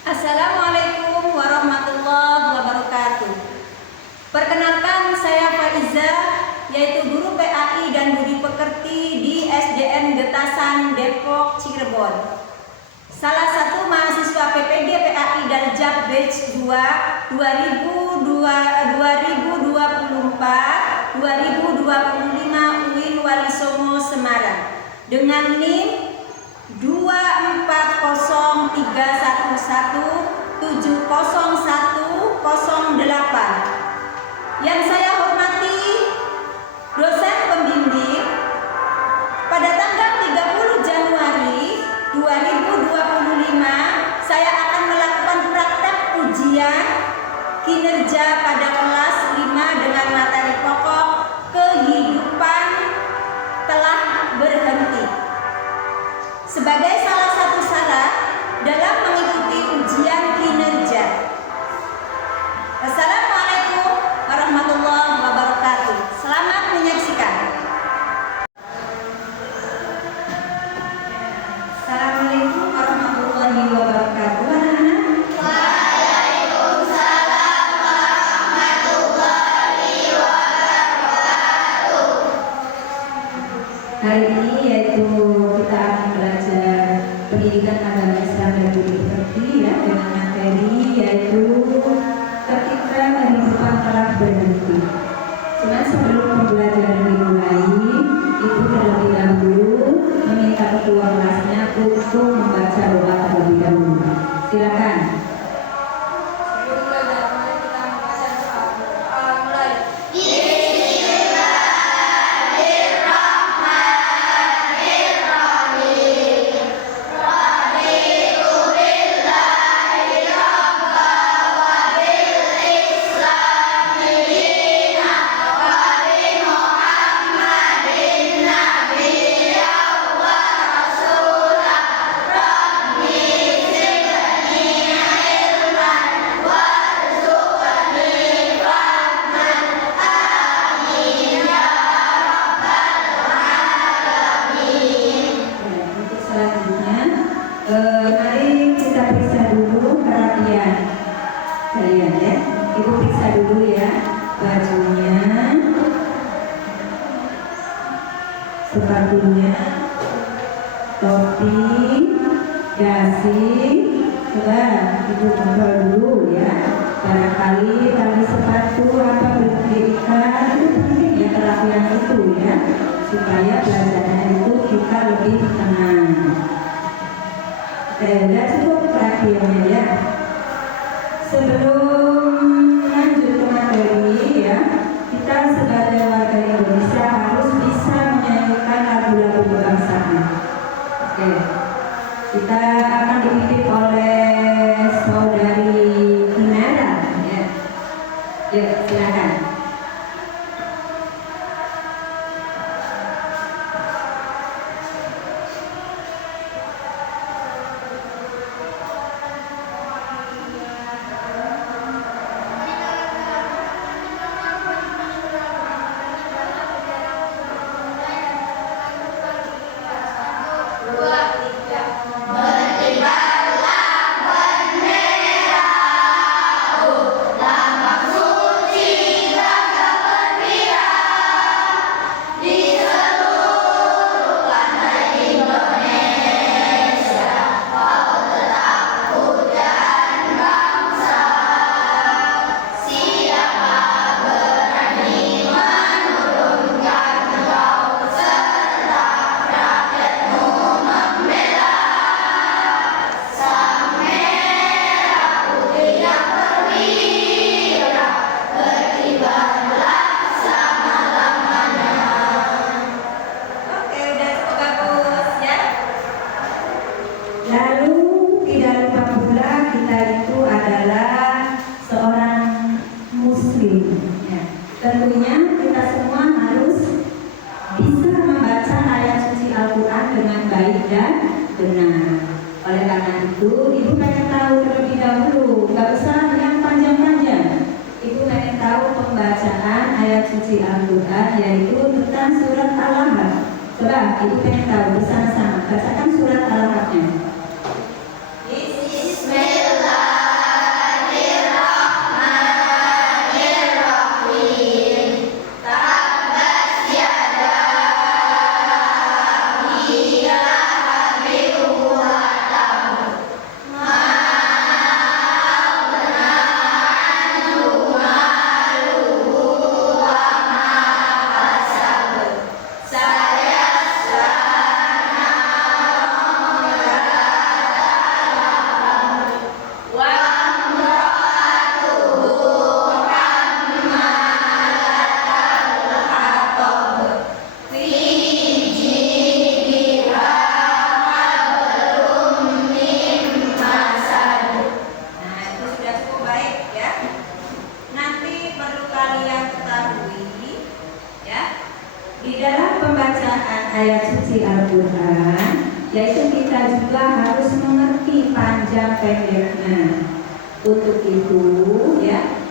Assalamualaikum warahmatullahi wabarakatuh. Perkenalkan, saya Faiza, yaitu guru PAI dan Budi Pekerti di SDN Getasan, Depok, Cirebon. Salah satu mahasiswa PPG PAI Daljab Batch 2 2024-2025 UIN Walisongo, Semarang dengan NIM 241170108. Yang saya hormati dosen pembimbing, pada tanggal 30 Januari 2025 saya akan melakukan praktek ujian kinerja pada kelas 5 dengan materi pokok kehidupan telah berhenti sebagai salah satu syarat dalam mengikuti ujian kinerja. Assalamualaikum warahmatullahi wabarakatuh. Selamat menyaksikan. Assalamualaikum warahmatullahi wabarakatuh. Anak-anak. Waalaikumsalam warahmatullahi wabarakatuh. Hari ini yaitu kita akan belajar pendidikan agama Islam dan Budi Pekerti ya, dengan materi yaitu ketika kehidupan telah berhenti. Cuman sebelum pembelajaran dimulai, ibu terlebih dahulu meminta ketua kelasnya untuk membaca doa terlebih dahulu. Silakan. Sebelum belajar, mari kita membaca doa. Mulai. Untuk selanjutnya, mari kita periksa dulu perhatian kalian ya. Ibu periksa dulu ya bajunya, sepatunya, topi, dasi. Coba ibu kontrol dulu ya. Barangkali tali sepatu apa berikat itu penting ya, kerapian itu ya, supaya belajarnya itu kita lebih tenang. Udah cukup perhatiannya ya. Sebelum lanjut ke materi ya, kita sebagai warga Indonesia harus bisa menyanyikan lagu-lagu kebangsaan. Oke, kita akan dipimpin oleh saudari Kinara ya. Yuk silakan. Oke, udah cukup bagus ya. Lalu tidak lupa pula kita itu adalah seorang muslim ya. Tentunya kita semua harus bisa membaca ayat suci Al-Quran dengan baik dan benar. Oleh karena itu, ibu pengen tahu terlebih dahulu, nggak usah yang panjang-panjang. Ibu pengen tahu pembacaan ayat suci Al-Quran, yaitu tentang surat Al-Lahab. Coba ibu pengen tahu bersama-sama, bacakan surat Al-Lahabnya. Bismillah. ayat suci Al-Quran, yaitu kita juga harus mengerti panjang pendeknya. Untuk itu ya,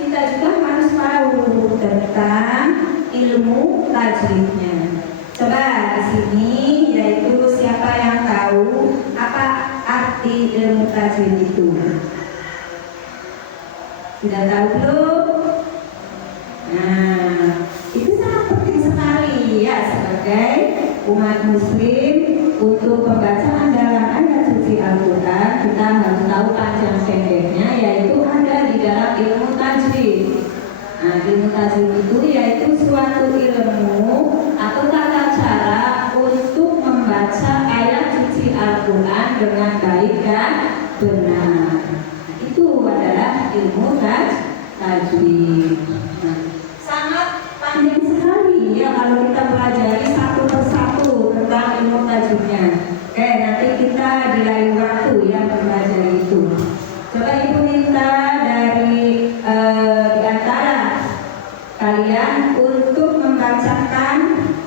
kita juga harus tahu tentang ilmu tajwidnya. Coba di sini, yaitu siapa yang tahu apa arti ilmu tajwid itu? Sudah tahu belum? Nah, itu sangat penting sekali ya sebagai umat muslim untuk pembacaan dalam ayat suci Al-Quran. Kita harus tahu panjang pendeknya, yaitu ada di dalam ilmu tajwid. Nah, ilmu tajwid itu yaitu suatu ilmu atau tata cara untuk membaca ayat suci Al-Quran dengan baik dan benar. Itu adalah ilmu tajwid. Nah, sangat panjang sekali ya kalau kita pelajari satu persatu tentang ilmu tajwidnya. Oke, nanti kita di lain waktu ya mempelajari itu. Coba ibu minta dari di antara kalian untuk membacakan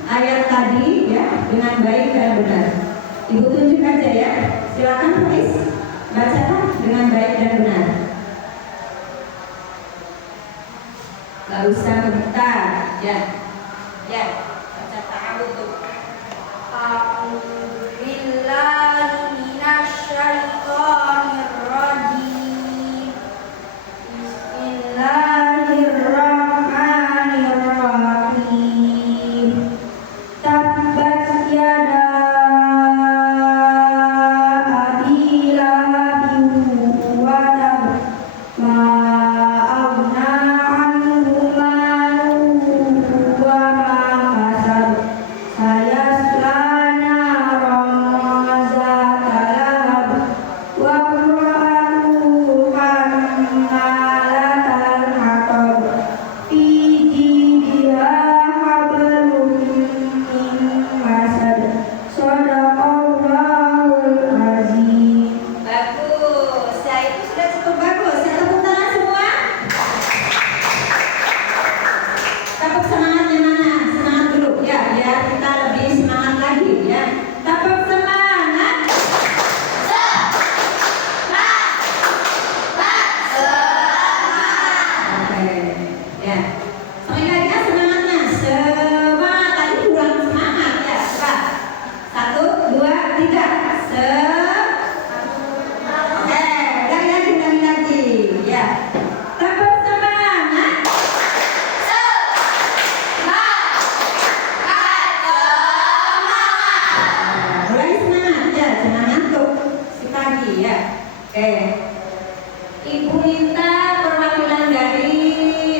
ayat tadi ya dengan baik dan benar. Ibu tunjuk aja ya. Silakan please bacakan dengan baik dan benar. Gak usah bentar ya. Ya, baca ta'awudhu. A'udzubillahi minasyaitonirrajim. Bismillahirrahmanirrahim. Tabbat yada abi lahabin wa tab. Ma aghna anhu maluhu wa ma kasab. Sayasla naran zata lahab. Wa imra'atuhu hammalatal hatab. Fi jidiha hablum min masad. Shadaqallahul azim. Bagus. Ya, itu sudah cukup bagus. Ya, tepuk tangan semua. Tepuk semangatnya mana? Semangat dulu ya, biar kita lebih semangat lagi ya. Tepuk semangat. Oke, ya. Sekali lagi ya semangatnya. Semangat tadi kurang semangat ya. Coba. 1, 2, 3. Ulangi lagi. Ya. Tepuk semangat. Mulai semangat ya, jangan ngantuk. Sekali ya. Oke. Ibu minta perwakilan dari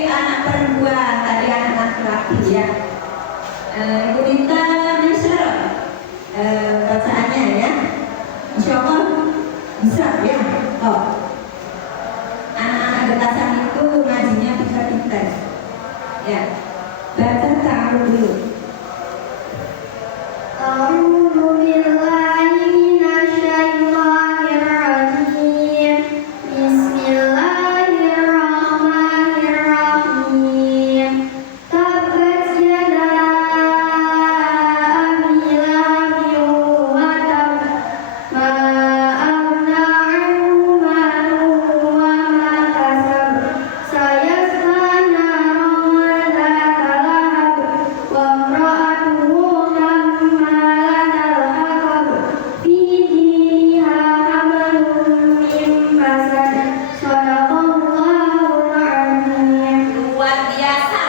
anak perempuan, tadi anak laki-laki ya. Ibu minta Michelle bacaannya ya. Insya Allah bisa ya. Oh, anak-anak getasan itu ngajinya bisa pintar. Ya, baca tahu dulu. A'udzu billahi minasyaitonir rajim. Bismillahirrahmanirrahim. Tabbat yada abi lahabin wa tab. Ma aghna anhu maluhu wa ma kasab. Sayasla naran zata lahab. Wa imra'atuhu hammalatal hatab. Fi jidiha hablum min masad. Shadaqallahul azim. Luar biasa.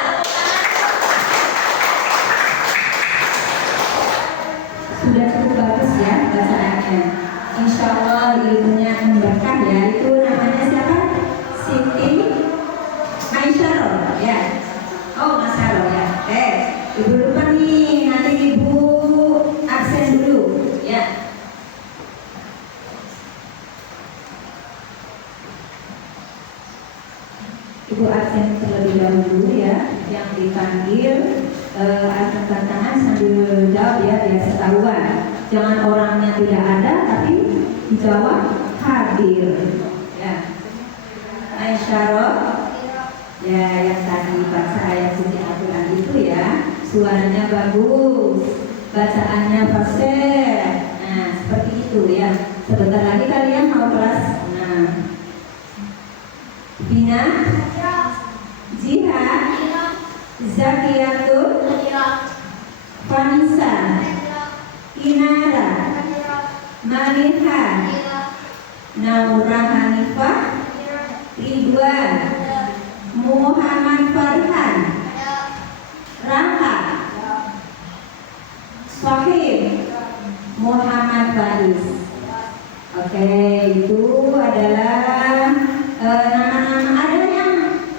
Sudah cukup bagus ya bacaannya. Insya Allah ilmunya berkah ya. Itu namanya siapa? Siti Maisyarah ya. Oh, Masyarah ya. Ibu lupa nih, nanti ibu absen dulu ya. Ibu absen terlebih dahulu ya. Yang dipanggil angkat tangan sambil jawab ya, biar ketahuan. Jangan orangnya tidak ada tapi dijawab hadir. Ya. Aisyarah ya, yang tadi baca ayat suci Al-Quran itu ya, suaranya bagus. bacaannya fasih. Nah, seperti itu ya. Sebentar lagi kalian mau kelas 6. Bina, Jihad, Zakiyatul, Vanisa, Inara, Mariha, Naura Hanifah, Ridwan, Muhammad Farhan, Raka, Sohib, Muhammad Faiz. Oke, itu adalah nama-nama. Ada yang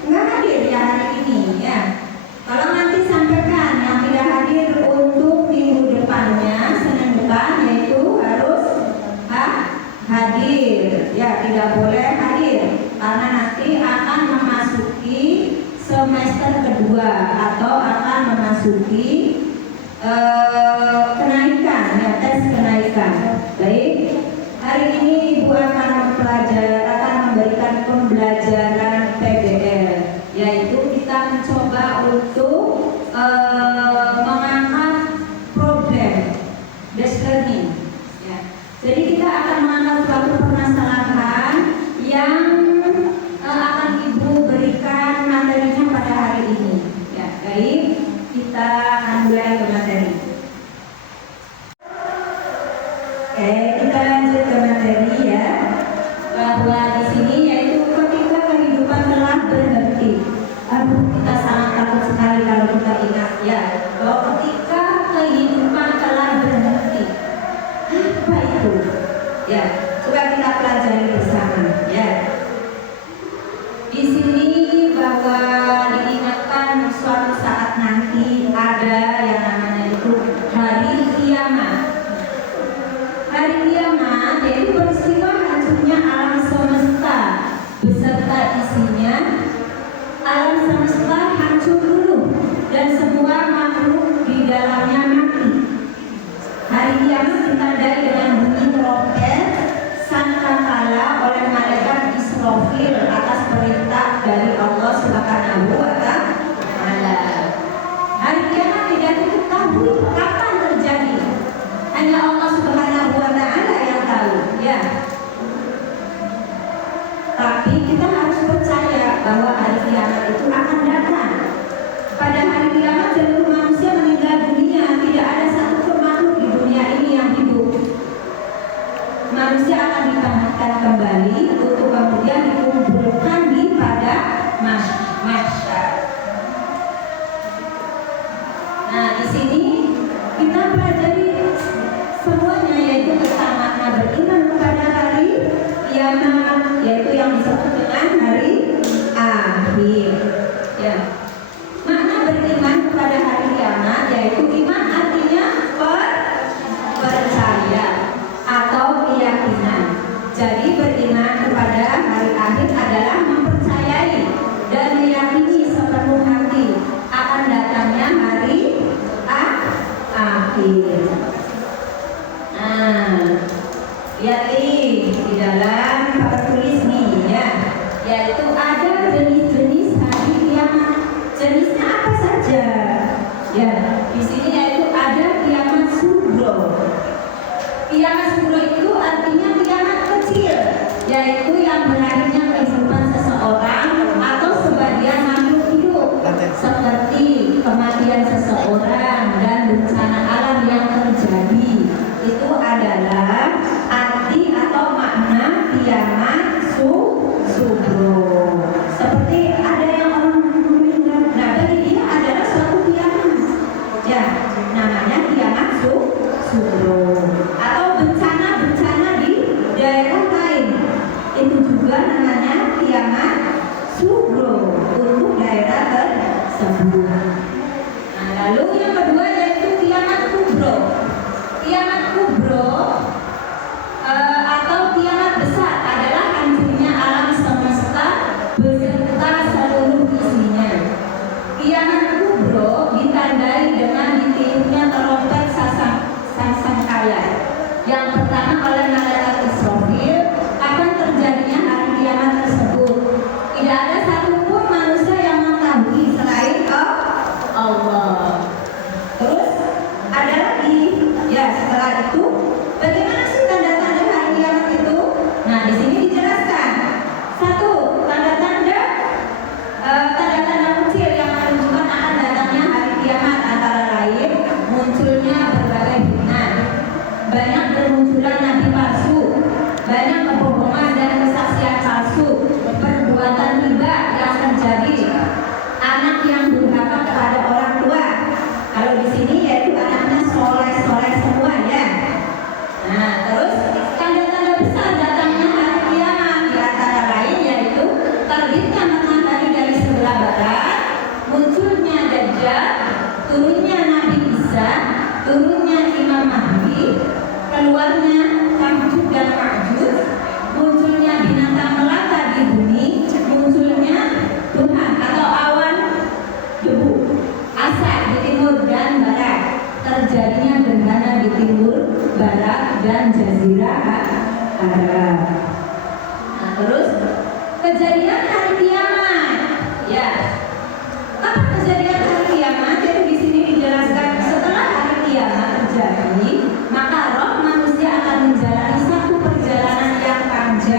nggak hadir ya hari ini ya. Kalau nanti sampaikan yang tidak hadir untuk minggu depannya, Senin depan, yaitu harus hadir. Ya, tidak boleh hadir karena nanti akan memasuki semester kedua atau akan memasuki kenaikan, ya, tes kenaikan. Baik, hari ini Ibu akan memberikan pembelajaran PBL, yaitu kita mencoba untuk mengangkat problem based learning. Ya. Jadi kita akan mengangkat suatu permasalahan yang akan Ibu berikan materinya pada hari ini. Ya, baik, kita akan mulai ke materi. Oke, kita lanjut ke materi ya. Bahwa di sini yaitu ketika kehidupan telah berhenti. Aduh, kita sangat takut sekali kalau kita ingat ya, bahwa ketika kehidupan telah berhenti. Apa itu? Ya, coba kita pelajari bersama ya. Di sini bahwa diingatkan suatu saat nanti ada yang namanya itu hari kiamat. Hari kiamat yaitu peristiwa hancurnya alam semesta beserta isinya. Alam semesta hancur dulu dan semua makhluk di dalamnya mati. Hari kiamat ditandai dengan bunyi trompet sangkakala oleh malaikat Israfil atas perintah dari Allah Subhanahu wa Ta'ala. Hari kiamat tidak diketahui kapan terjadi. Hanya Allah Subhanahu wa Ta'ala yang tahu, ya. Tapi kita harus percaya bahwa hari kiamat itu akan datang. Pada hari kiamat seluruh manusia meninggal dunia, tidak ada satu makhluk di dunia ini yang hidup. Manusia akan dibangkitkan kembali untuk kemudian dikumpulkan di pada mahsyar. Nah, di sini kita pelajari semuanya, yaitu tentang makna beriman kepada hari kiamat, yaitu yang disebut dengan hari akhir. Ya. Makna beriman kepada hari kiamat yaitu iman artinya percaya atau keyakinan. Jadi beriman kepada hari akhir adalah mempercayai dan meyakini sepenuh hati akan datangnya hari akhir. Nah, lihat nih di dalam papan tulis nih ya, yaitu ada jenis-jenis hari kiamat. Jenisnya apa saja? Ya, di sini yaitu ada kiamat sugro. Kiamat sugro itu artinya kiamat kecil, yaitu yang berakhirnya kehidupan seseorang atau sebagian makhluk hidup, seperti kematian seseorang dan bencana alam yang terjadi. Itu adalah arti atau makna kiamat sugro. Seperti ada yang orang meninggal, nah bagi dia adalah suatu kiamat. Ya, namanya kiamat sugro. Atau bencana-bencana di daerah lain, itu juga namanya kiamat sugro untuk daerah tersebut. Nah, lalu yang kedua yaitu kiamat kubro. Kiamat kubro atau kiamat besar adalah hancurnya alam semesta beserta seluruh isinya. Kiamat kubro ditandai dengan ditiupnya trompet sangkakala. Yang pertama oleh malaikat Israfil akan terjadinya hari kiamat tersebut. Tidak ada satupun manusia yang mengetahui selain Allah. Terus ada lagi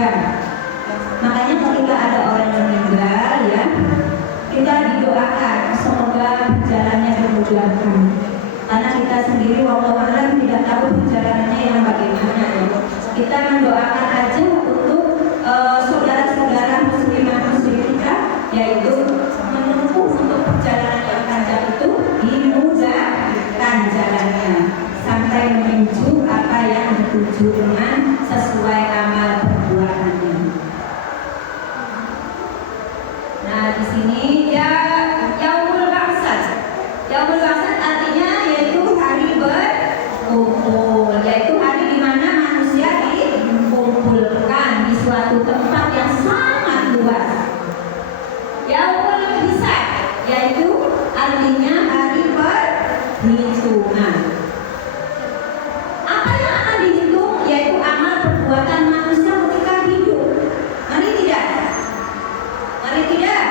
surga. Makanya ketika ada orang yang meninggal ya, kita didoakan semoga perjalanannya dimudahkan. Karena kita sendiri wallahu a'lam tidak tahu perjalanannya yang bagaimana ya. Kita mendoakan aja untuk saudara-saudara muslimah muslim kita, yaitu menempuh untuk perjalanan yang panjang itu dimudahkan jalannya sampai menuju apa yang dituju dengan sesuai amal perbuatannya. Nah di sini ya Yaumul Ba'tsat. Yaumul Ba'tsat artinya yaitu hari berkumpul, yaitu hari di mana manusia dikumpulkan di suatu tempat yang sangat luas. Yaumul Hisab yaitu artinya hari perhitungan. Apa yang akan dihitung yaitu amal perbuatan manusia ketika hidup. Mari tidak? Mari tidak?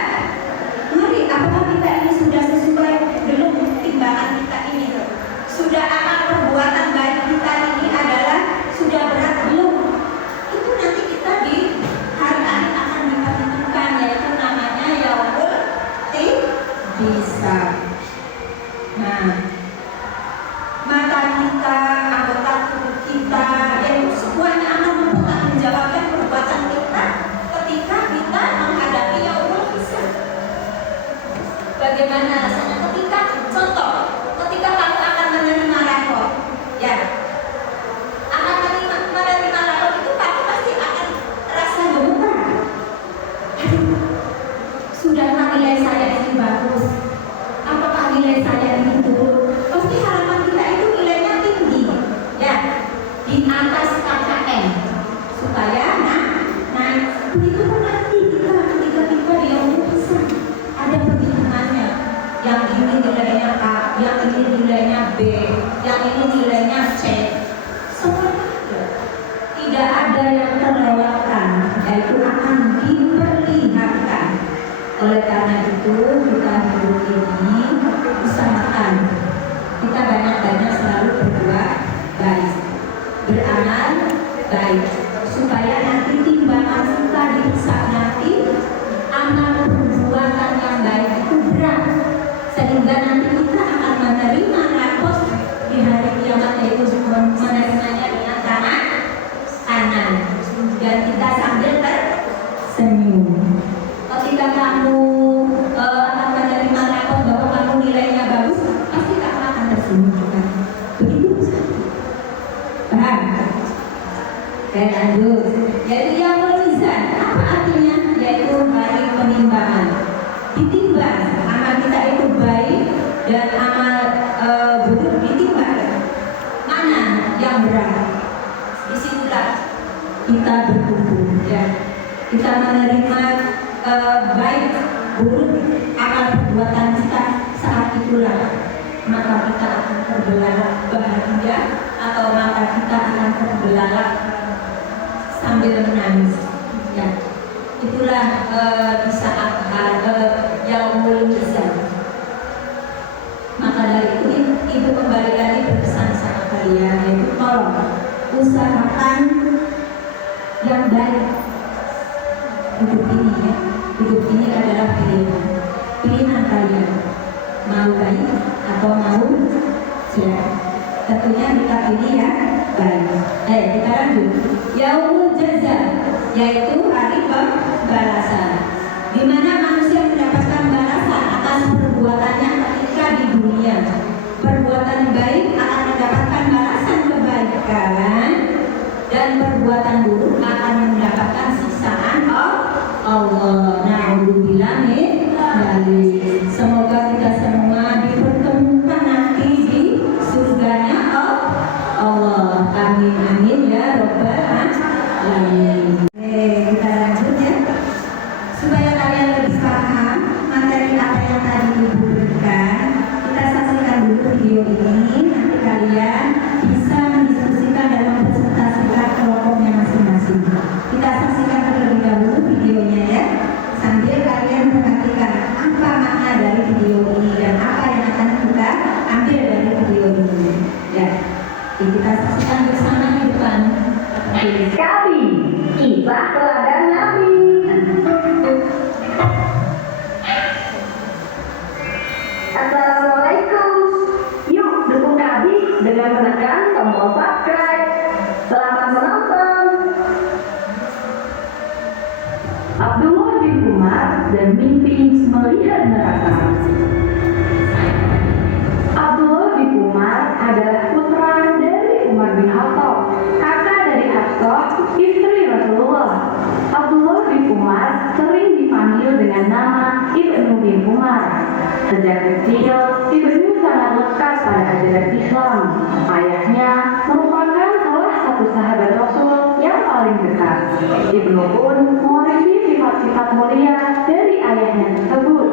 Mari, apakah kita ini sudah sesuai belum timbangan kita ini? Sudah amal perbuatan baik kita ini adalah sudah berat belum? Itu nanti kita di hari akhir akan diperhitungkan, yaitu namanya Yaumul Hisab. Nah, mata kita, anggota tubuh kita, yaitu semuanya akan mempertanggungjawabkan perbuatan kita ketika kita menghadapi Yaumul Hisab. Bagaimana rasanya ketika, contoh, ketika kamu akan menerima rapor, ya, akan menerima rapor itu kamu pasti akan rasa gemetar. Aduh, sudahlah nilai saya ini bagus, apakah nilai saya ini turun? Pasti harapan kita itu nilainya tinggi, ya, di atas KKM, supaya naik. Begitu pun nanti kita ketika kita di Yaumul Hisab ada perhitungannya. Yang ini nilainya A, yang ini nilainya B, yang ini nilainya C. Semuanya ada. Tidak ada yang terlewatkan, yaitu akan diperlihatkan. Oleh karena itu kita hidup ini usahakan kita banyak-banyak selalu berbuat baik, beramal baik, supaya nanti timbangan kita dihisab nanti amal perbuatan yang baik itu berat, sehingga nanti kita akan menerima rapor di hari kiamat, yaitu menerimanya dengan tangan kanan dan kita sambil tersenyum. Ketika kamu akan menerima rapor bahwa kamu nilainya bagus, pasti kamu akan tersenyum juga. Begitu. Paham? Oke, lanjut. Yaitu Yaumul Mizan. Apa artinya? Yaitu hari penimbangan. Ditimbang amal kita itu baik dan amal buruk ditimbang. Mana yang berat? Disitulah kita berkumpul. Ya. Kita menerima baik buruk amal perbuatan kita, saat itulah maka kita akan terbelalak bahagia atau maka kita akan terbelalak sambil menangis. Ya, itulah di saat Yaumul Hisab. Maka dari itu ibu kembali lagi berpesan sama kalian, yaitu tolong usahakan yang baik. Hidup ini ya, hidup ini adalah pilihan kalian, mau baik atau mau jelek. Tentunya kita pilih yang baik. Kita lanjut. Yaumul Jaza, yaitu hari pembalasan, di mana manusia mendapatkan balasan atas perbuatannya ketika di dunia. Perbuatan baik akan mendapatkan balasan kebaikan, dan perbuatan buruk akan mendapatkan siksaan Allah. Na'udzubillah min dzalik. Semoga kita semua dipertemukan nanti di surganya Allah. Amin amin ya robbal alamin. Kita lanjut ya, supaya kalian lebih paham materi apa yang tadi ibu berikan. Kita saksikan dulu video ini, nanti kalian bisa mendiskusikan dan mempresentasikan kelompoknya masing-masing. Kita saksikan terlebih dahulu videonya ya, sambil kalian perhatikan apa makna dari video ini dan apa yang akan kita ambil dari video ini. Ya, kita saksikan bersama di depan. Kami kisah Abdullah bin Umar dan mimpi melihat neraka. Abdullah bin Umar adalah putra dari Umar bin Khattab, kakak dari Hafsah, istri Rasulullah. Abdullah bin Umar sering dipanggil dengan nama Ibnu bin Umar. Sejak kecil, Ibnu sangat lekat pada ajaran Islam. Ayahnya merupakan salah satu sahabat Rasul yang paling dekat. Ibnu pun mewarisi sifat-sifat mulia dari ayahnya tersebut.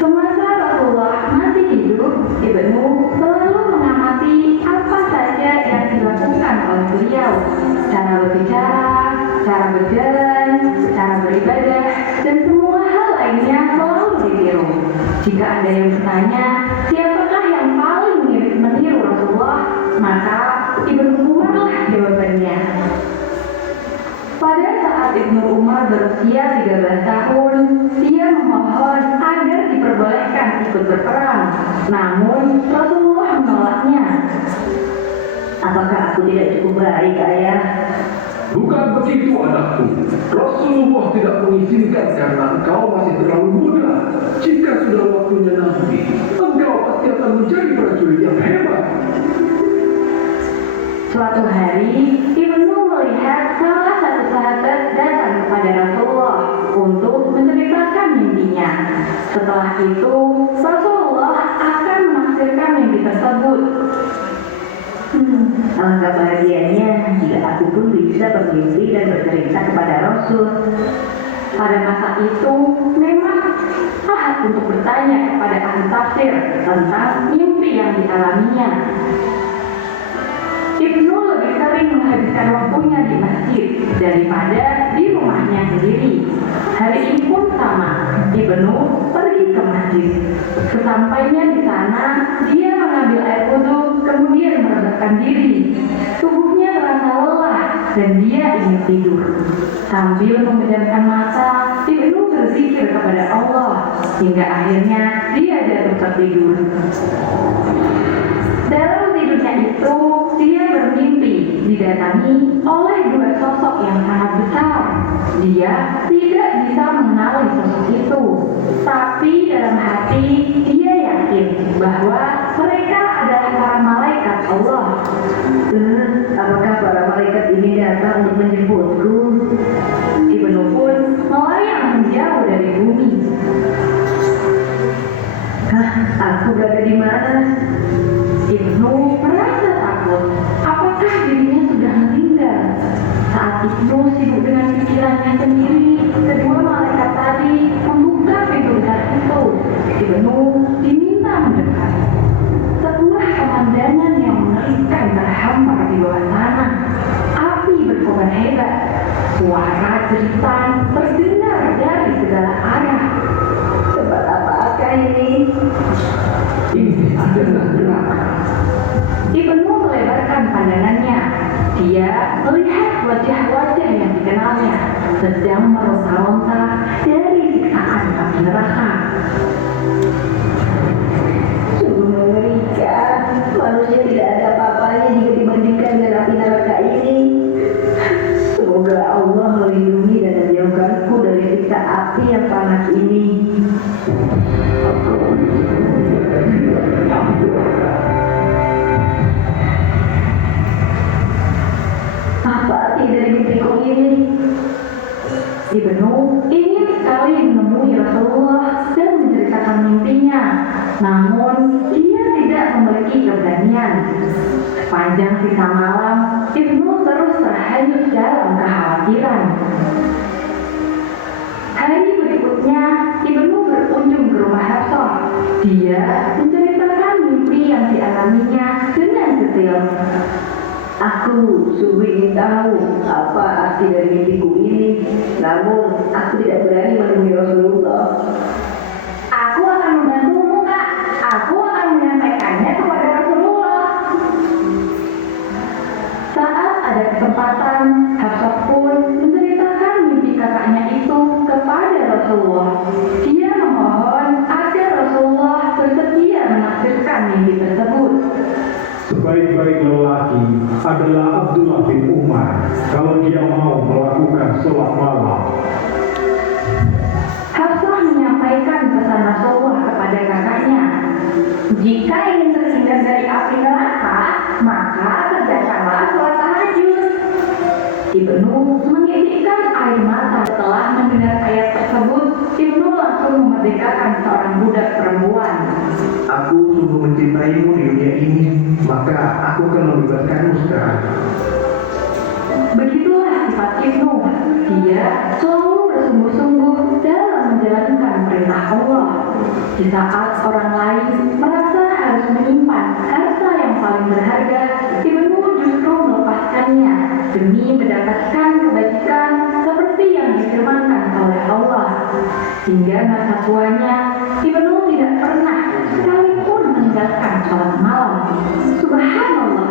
Semasa Rasulullah masih hidup, Ibnu selalu mengamati apa saja yang dilakukan oleh beliau, cara berbicara, cara berjalan, cara beribadah, dan semua hal lainnya selalu ditiru. Jika ada yang bertanya, siapakah yang paling mirip meniru Rasulullah, maka Ibnu Umarlah jawabannya. Pada saat Ibnu Umar berusia 13 tahun, dia memohon agar diperbolehkan ikut berperang. Namun, Rasulullah menolaknya. Apakah aku tidak cukup baik, ayah? Bukan begitu, anakku. Rasulullah tidak mengizinkan karena engkau masih terlalu muda. Jika sudah waktunya nanti, engkau pasti akan menjadi prajurit yang hebat. Suatu hari, Ibnu melihat salah satu sahabat datang kepada Rasulullah untuk menceritakan mimpinya. Setelah itu, Rasulullah akan menafsirkan mimpi tersebut. Alangkah bahagianya jika aku pun bisa bermimpi dan bercerita kepada Rasul. Pada masa itu, memang hak untuk bertanya kepada ahli tafsir tentang mimpi yang dialaminya. Ibnu lebih sering menghabiskan waktunya di masjid daripada di rumahnya sendiri. Hari ini pun sama, Ibnu pergi ke masjid. Sesampainya di sana, dia mengambil air wudhu, kemudian merebahkan diri. Tubuhnya terasa lelah dan dia ingin tidur. Sambil memejamkan mata, Ibnu berzikir kepada Allah hingga akhirnya dia jatuh tertidur. Dalam tidurnya itu, dia bermimpi didatangi oleh dua sosok yang sangat besar. Dia tidak bisa mengenali sosok itu, tapi dalam hati dia yakin bahwa mereka adalah para malaikat Allah. Apakah para malaikat ini datang untuk menjemputku? Ibnu pun melayang menjauh dari bumi. Aku berada di mana? Ibnu merasa takut. Apakah dirinya sudah meninggal? Saat Ibnu sibuk dengan pikirannya sendiri, kedua malaikat tadi membuka pintu besar itu. Ibnu diminta mendekat. Sebuah pemandangan yang mengerikan terhampar di bawah sana. Api berkobar hebat. Suara jeritan terdengar dari segala arah. Tempat apakah ini? Ini adalah neraka. Ibnu melebarkan pandangannya. Dia melihat wajah-wajah yang dikenalnya sedang meronta-ronta dari siksaan api neraka. Sungguh mengerikan. Manusia tidak ada apa-apanya jika dibandingkan dengan api neraka ini. Semoga Allah melindungi dan menjauhkanku dari siksa api yang panas ini. Apa arti dari mimpiku ini? Ibnu ingin sekali menemui Rasulullah dan menceritakan mimpinya, namun dia tidak memiliki keberanian. Sepanjang sisa malam, Ibnu terus terhanyut dalam kekhawatiran. Hari berikutnya, Ibnu berkunjung ke rumah Hafsah. Dia menceritakan mimpi yang dialaminya dengan detail. Aku sungguh ingin tahu apa arti dari mimpiku ini, namun aku tidak berani menemui Rasulullah. Aku akan membantumu, Kak. Aku akan menyampaikannya kepada Rasulullah. Saat ada kesempatan, Hafsah pun menceritakan mimpi kakaknya itu kepada Rasulullah. Dia memohon agar Rasulullah bersedia menafsirkan mimpi tersebut. Sebaik-baik lelaki adalah Abdullah bin Umar kalau dia mau melakukan sholat malam. Hafsah menyampaikan pesan Rasulullah kepada kakaknya. Jika ingin terhindar dari api neraka, maka kerjakanlah sholat tahajud. Ibnu menitikkan air mata setelah mendengar ayat tersebut. Ibnu langsung memerdekakan seorang budak perempuan. Aku sungguh mencintaimu di dunia ini, maka aku akan membebaskanmu sekarang. Begitulah sifat Ibnu. Dia selalu bersungguh-sungguh dalam menjalankan perintah Allah. Di saat orang lain merasa harus menyimpan harta yang paling berharga, Ibnu justru melepaskannya demi mendapatkan kebajikan seperti yang difirmankan oleh Allah. Hingga masa tuanya, Ibnu tidak pernah sekalipun meninggalkan sholat malam. Subhanallah.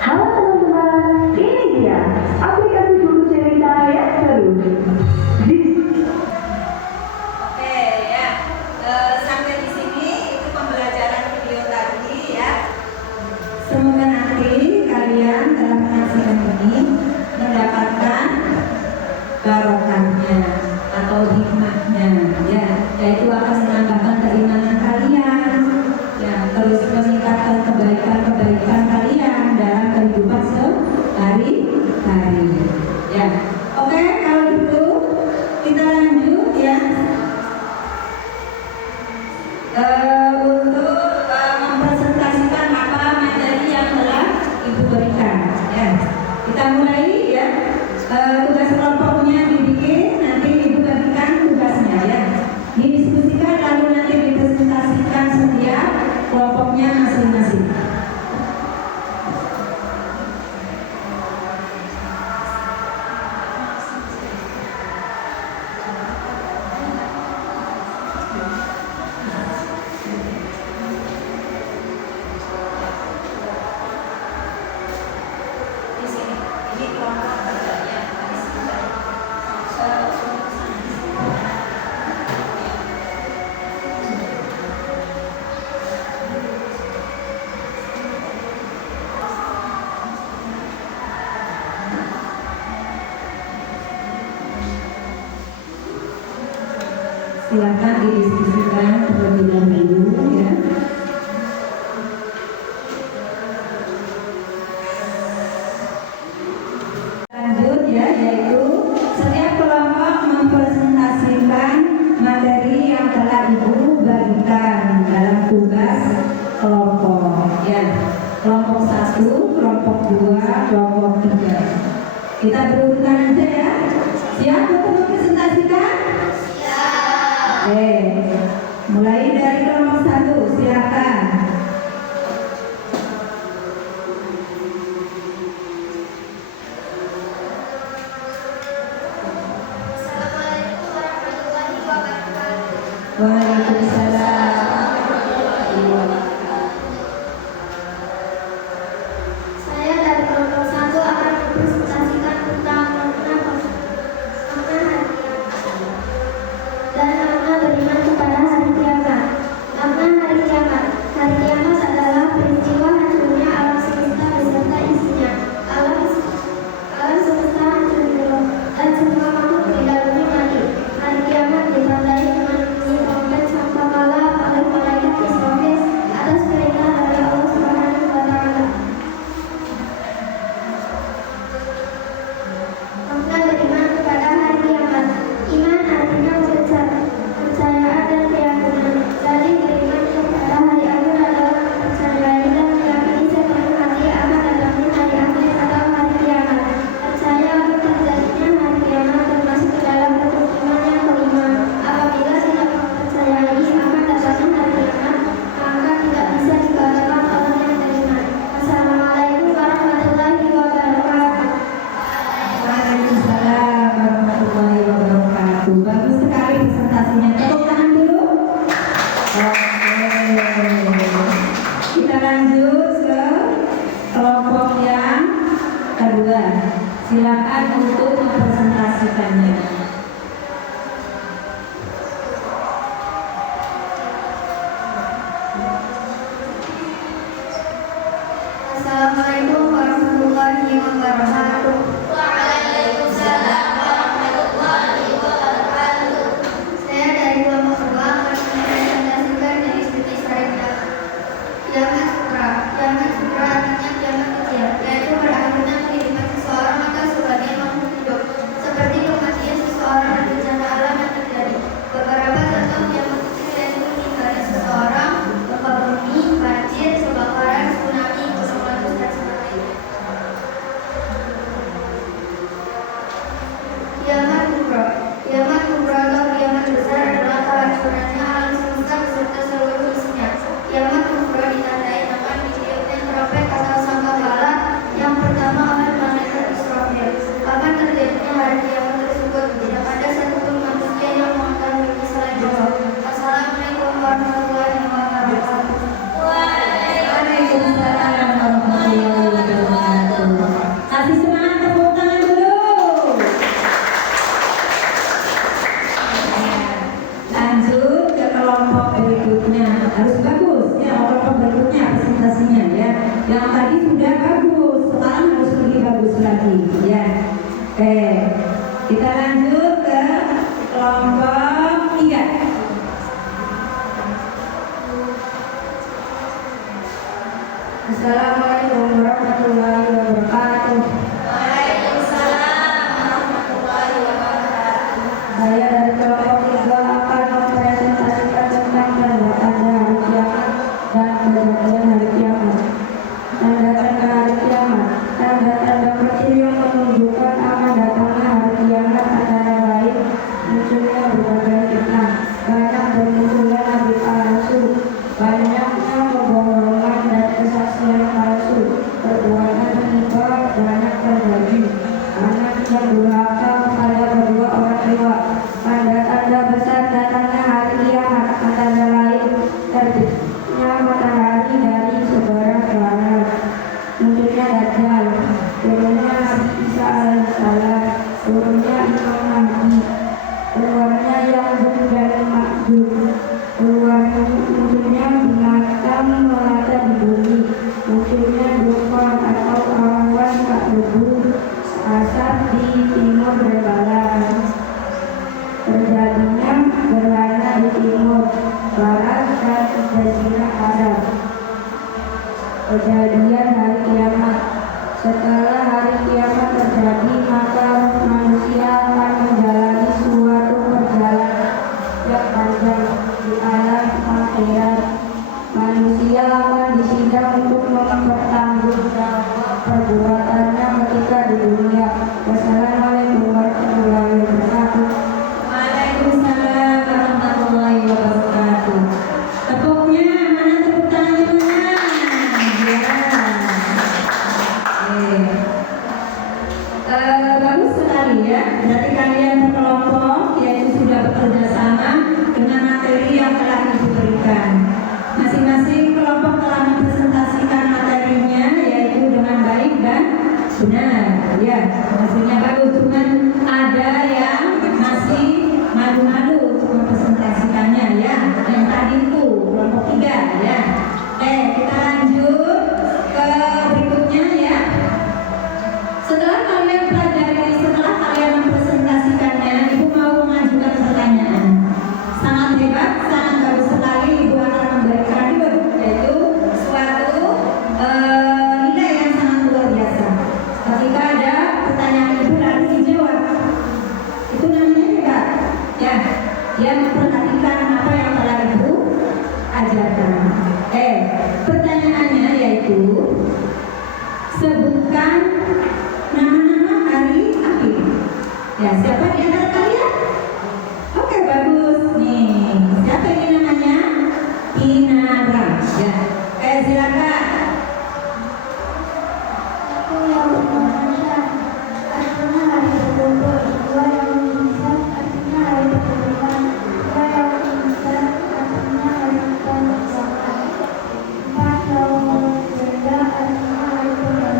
Halo teman-teman, ini dia aplikasi buku cerita yang seru. Oke ya, sampai di sini itu pembelajaran video tadi ya. Semoga nanti kalian dalam menyaksikan ini mendapatkan barokahnya atau hikmahnya ya, yaitu akan menambahkan keimanan kalian ya, terus meningkatkan kebaikan kalian dalam kehidupan sehari-hari ya. Oke, kalau gitu kita lanjut ya. Untuk mempresentasikan apa materi yang telah Ibu berikan ya. Kita mulai ya. Tugas kelompoknya dibikin, nanti Ibu bagikan tugasnya ya. Didiskusikan lalu nanti dipresentasikan setiap kelompoknya masing-masing. Di sini, ini kelompok kerjanya. Silakan didiskusikan terlebih dahulu ya. Lanjut ya, yaitu setiap kelompok mempresentasikan materi yang telah Ibu bagikan dalam tugas kelompok ya. Kelompok 1, kelompok 2, kelompok 3. Kita berurutan aja ya. Siap untuk mempresentasikan? Oke, mulai dari kelompok 1, silakan. Assalamualaikum warahmatullahi wabarakatuh. Waalaikumsalam. Saya dari kelompok 1 akan mempresentasikan tentang makna hari kiamat dan makna beriman kepada hari kiamat. Makna hari kiamat. Hari kiamat adalah peristiwa hancurnya alam semesta beserta isinya. Alam semesta hancur dan semua makhluk di dalamnya mati. Hari kiamat ditandai dengan bunyi trompet sangkakala oleh malaikat Israfil atas perintah dari Allah Subhanahu wa Ta'ala. Makna beriman kepada hari kiamat. Iman artinya kepercayaan dan keyakinan. Jadi beriman kepada hari akhir adalah mempercayai dan meyakini sepenuh hati akan datangnya hari akhir atau hari kiamat. Percaya akan terjadinya hari kiamat termasuk ke dalam rukun iman yang kelima. Apabila tidak mempercayai akan datangnya hari kiamat, maka tidak bisa dikatakan orang yang beriman. Assalamualaikum warahmatullahi wabarakatuh. Waalaikumsalam warahmatullahi wabarakatuh. Bagus sekali presentasinya. Tepuk tangan dulu. Oke. Kita lanjut ke kelompok yang kedua. Silakan untuk mempresentasikannya. Oke, kita lanjut ke kelompok 3. Assalamualaikum warahmatullahi wabarakatuh. Saya dari kelompok 3 akan mempresentasikan tentang tanda-tanda hari kiamat dan kejadian hari kiamat. Tanda-tanda hari kiamat. Tanda-tanda kecil yang menunjukkan akan datangnya hari kiamat antara lain munculnya berbagai fitnah, banyak bermunculan nabi palsu, banyaknya kebohongan dan kesaksian palsu, perbuatan riba banyak terjadi, anak yang durhaka kepada kedua orang tua. Tanda-tanda besar datangnya hari kiamat antara lain terbitnya matahari dari seberang barat, munculnya Dajjal, turunnya Nabi Isa alaihissalam, turunnya Imam Mahdi, keluarnya Ya'juj dan Ma'juj, munculnya binatang melata di bumi, munculnya dufan atau awan tak debu, asap di timur dan barat, terjadinya gerhana di timur, barat dan jazirah Arab. Kejadian hari kiamat. Setelah hari kiamat terjadi, maka manusia akan menjalani suatu perjalanan yang panjang di alam akhirat. Manusia akan disidang untuk mempertanggungjawabkan perbuatannya ketika di dunia. Wassalamualaikum warahmatullahi wabarakatuh. Waalaikumsalam warahmatullahi wabarakatuh. Tepuknya mana, tepuk tangannya mana? Bagus sekali ya. Berarti kalian berkelompok, yaitu sudah bekerja sama dengan materi yang telah diberikan. Masing-masing kelompok telah mempresentasikan materinya, yaitu dengan baik dan benar. Ya, hasilnya bagus. Cuman ada yang masih malu-malu untuk mempresentasikannya ya. Yang tadi itu kelompok 3 ya. Kita lanjut ke berikutnya ya. Setelah kalian pelajari, setelah kalian mempresentasikannya, Ibu mau mengajukan pertanyaan. Sangat hebat, sangat bagus sekali. Ibu akan memberikan yaitu suatu nilai yang sangat luar biasa. Ketika ada pertanyaan Ibu lalu dijawab, itu namanya hebat. Ya, dia memperhatikan apa yang telah Ibu ajarkan. Pertanyaannya yaitu sebutkan nama-nama hari akhir. Ya, siapa di antara kalian? Oke, bagus. Nih, siapa ini namanya? Inara. Ya, silakan. Aku yang bermanfaat. Artinya hari berkumpul. Dua yang bisa. Artinya hari berkumpul. Dua yang bisa. Artinya hari berkumpul. Empat yang berbeda. Artinya hari berkumpul.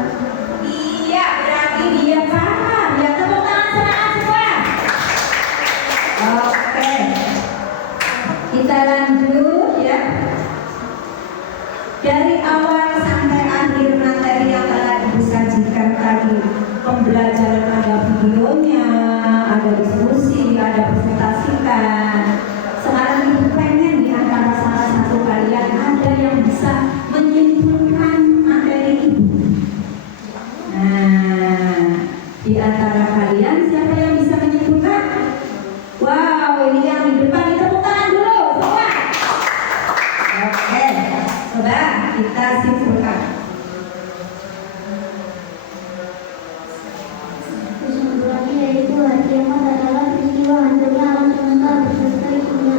Iya, berarti dia paham. Ya, tepuk tangan semangat semua. Oke. Kita lanjut ya. Dari awal sampai akhir materi yang telah Ibu sajikan tadi, pembelajaran ada videonya, ada diskusi, ada presentasikan. Sekarang Ibu pengen di antara salah satu kalian ada yang bisa menyimpulkan materi Ibu. Nah, di antara kalian siapa yang bisa menyimpulkan? Wow, ini yang di depan, tepuk tangan dulu semua. Oke, coba kita simpulkan. Kesimpulannya yaitu hari kiamat adalah peristiwa hancurnya alam semesta beserta isinya.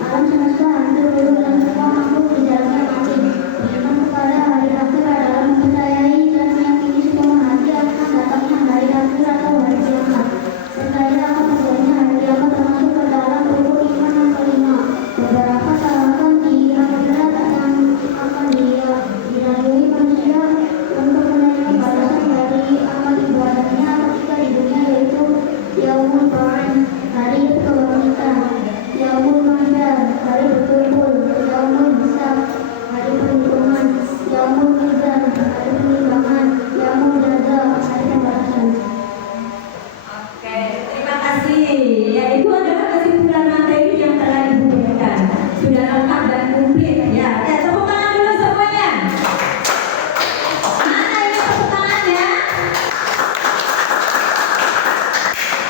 Alam semesta hancur dulu dan semua makhluk di dalamnya mati. Beriman kepada hari akhir adalah mempercayai dan meyakini sepenuh hati akan datangnya hari akhir atau hari kiamat. Percaya akan adanya hari kiamat termasuk ke dalam rukun iman yang kelima. Beberapa tahapan di akhirat yang akan dilalui manusia untuk menerima balasan dari amal ibadahnya ketika di dunia, yaitu yaumul ba'ats.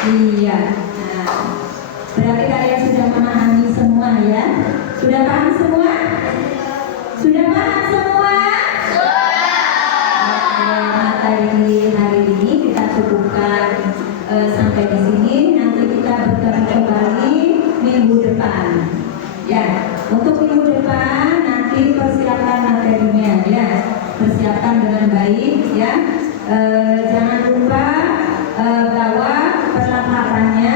Iya. Nah, berarti kalian sudah memahami semua ya? Sudah paham semua? Sudah paham semua? Oke, materi hari ini kita cukupkan sampai di sini. Nanti kita bertemu kembali minggu depan. Ya, untuk minggu depan nanti persiapkan materinya ya, persiapkan dengan baik ya. Jangan lupa bawa perlengkapannya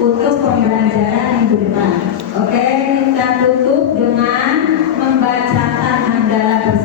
untuk pembelajaran minggu depan. Oke, kita tutup dengan membacakan Handalah bersama.